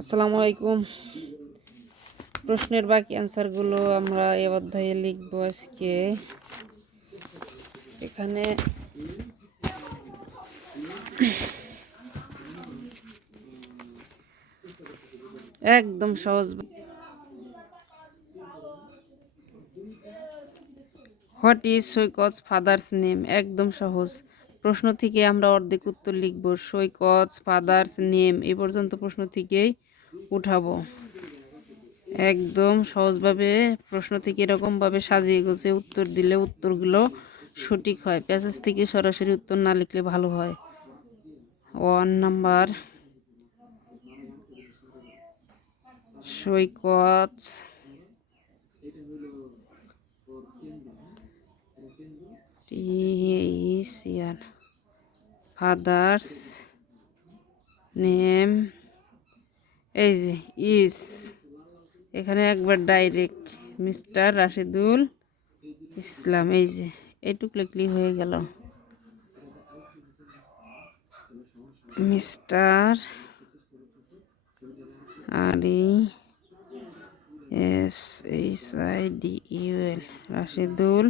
আসসালামু আলাইকুম। প্রশ্নের বাকি অ্যান্সারগুলো আমরা এই অধ্যায়ে লিখব আজকে। এখানে একদম সহজ, what is Saikat father's name, একদম সহজ। প্রশ্ন থেকে আমরা অর্ধেক উত্তর লিখব। সৈকত ফাদার্স নেম এই পর্যন্ত প্রশ্ন থেকেই উঠাবো। একদম সহজভাবে প্রশ্ন থেকে এরকমভাবে সাজিয়ে গুছিয়ে উত্তর দিলে উত্তরগুলো সঠিক হয়। প্যাসেজ থেকে সরাসরি উত্তর না লিখলে ভালো হয়। 1 নাম্বার, সৈকত ফাদার্স নেম, এই যে ইস, এখানে একবার ডাইরেক্ট মিস্টার রাশিদুল ইসলাম, এই যে এইটুক লিখলি হয়ে গেল। মিস্টার আলী SHIDUL রাশিদুল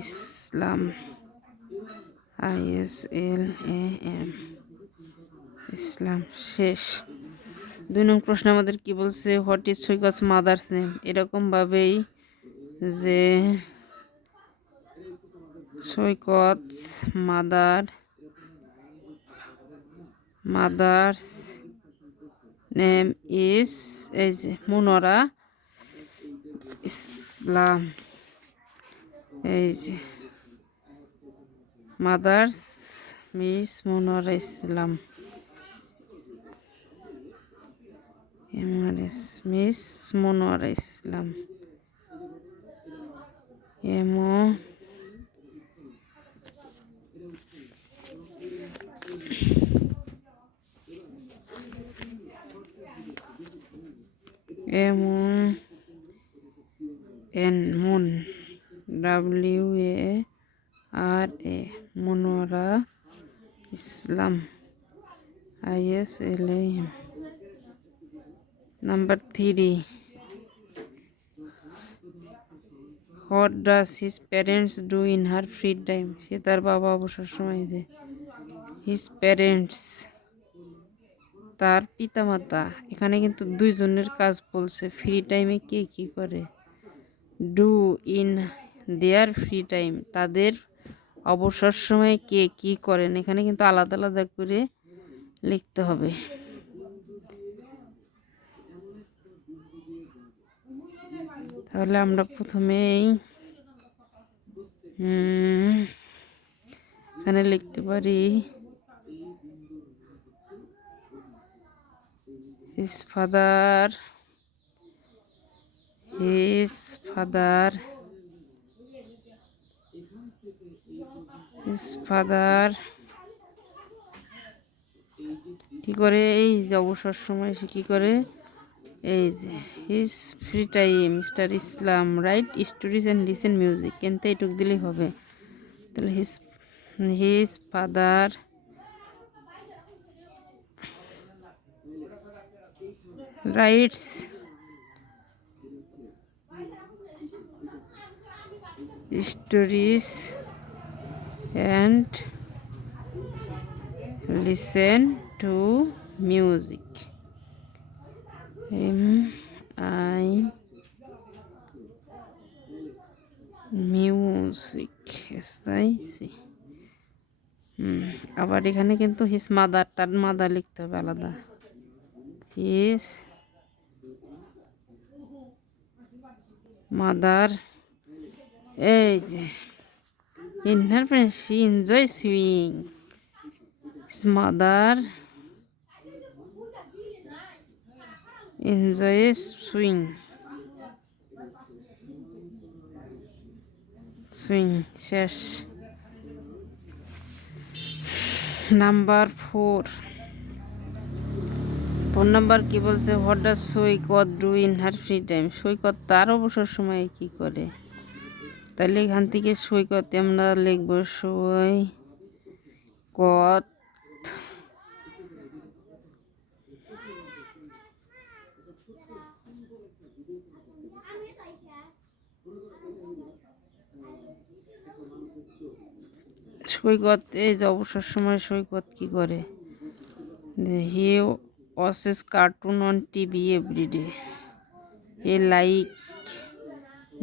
ইসলাম ISLAM ইসলাম, শেষ। 2 নং প্রশ্ন আমাদের কি বলছে, what is Saikat mother's name. এরকমভাবেই যে সৈকত মাদার্স নেম ইজ, এই যে মুনরা ইসলাম, এই যে mother's Miss Munra Islam, Miss Munra Islam, এমো MON মুন WARA Munra Islam ISLAM। Number 3, what does his parents do in her free time. সে তার বাবা অবসর সময় দেয়। হিজ প্যারেন্টস তার পিতামাতা, এখানে কিন্তু 2 জনের কাজ বলছে। ফ্রি টাইমে কে কি করে, do in their free time, তাদের অবসর সময়ে কে কি করেন। এখানে কিন্তু আলাদা আলাদা করে লিখতে হবে। তাহলে আমরা প্রথমেই এখানে লিখতে পারি his father কি করে, এই যে অবসর সময় সে কি করে, এই যে his free time mister Islam right stories and listen music, কিন্তু এটুক দিলেই হবে। তাহলে his father rights stories and listen to music, music SIC। আবার এখানে কিন্তু হিজ মাদার, তার মাদার লিখতে হবে আলাদা। হিজ মাদার, এই যে in her friend she enjoy swing, his mother enjoy swing, শেষ। নাম্বার 4 নাম্বার কি বলছে, what does Saikat do in her free time. Saikat তার অবসর সময়ে কি করে। তাহলে এখান থেকে সৈকতে আমরা লিখব সৈকত সৈকত এই যে অবসর সময় সৈকত কি করে? He watches cartoon on TV everyday. He like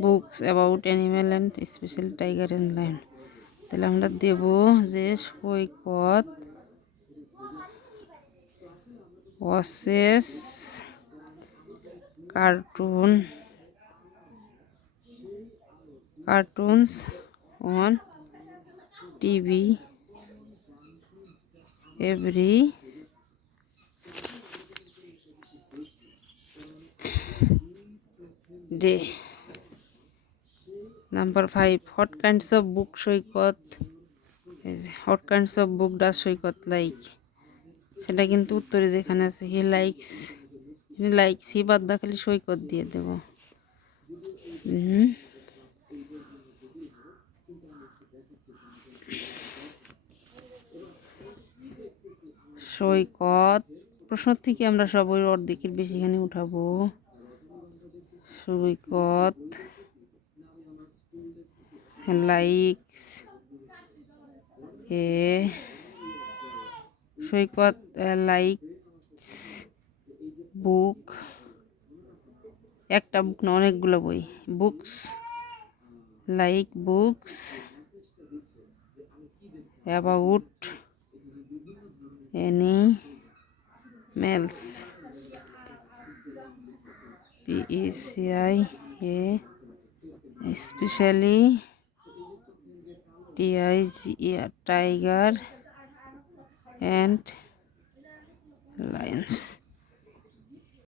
books about animal and special tiger and lion. তাহলে আমরা দেব যে Saikat watches cartoons on TV every day. Number 5. What kinds of book Saikat what kinds of book does সৈকত like? সেটা কিন্তু উত্তরে যেখানে আছে he likes হি বাদ দা খালি সৈকত দিয়ে দেব। সৈকত প্রশ্ন থেকে আমরা সবই অর্ধেকের বেশিখানি উঠাবো। সৈকত লাইকস সৈকত লাইকস বুক, একটা বুক না অনেকগুলো বই। Books like books about animals PECI especially tiger and lions.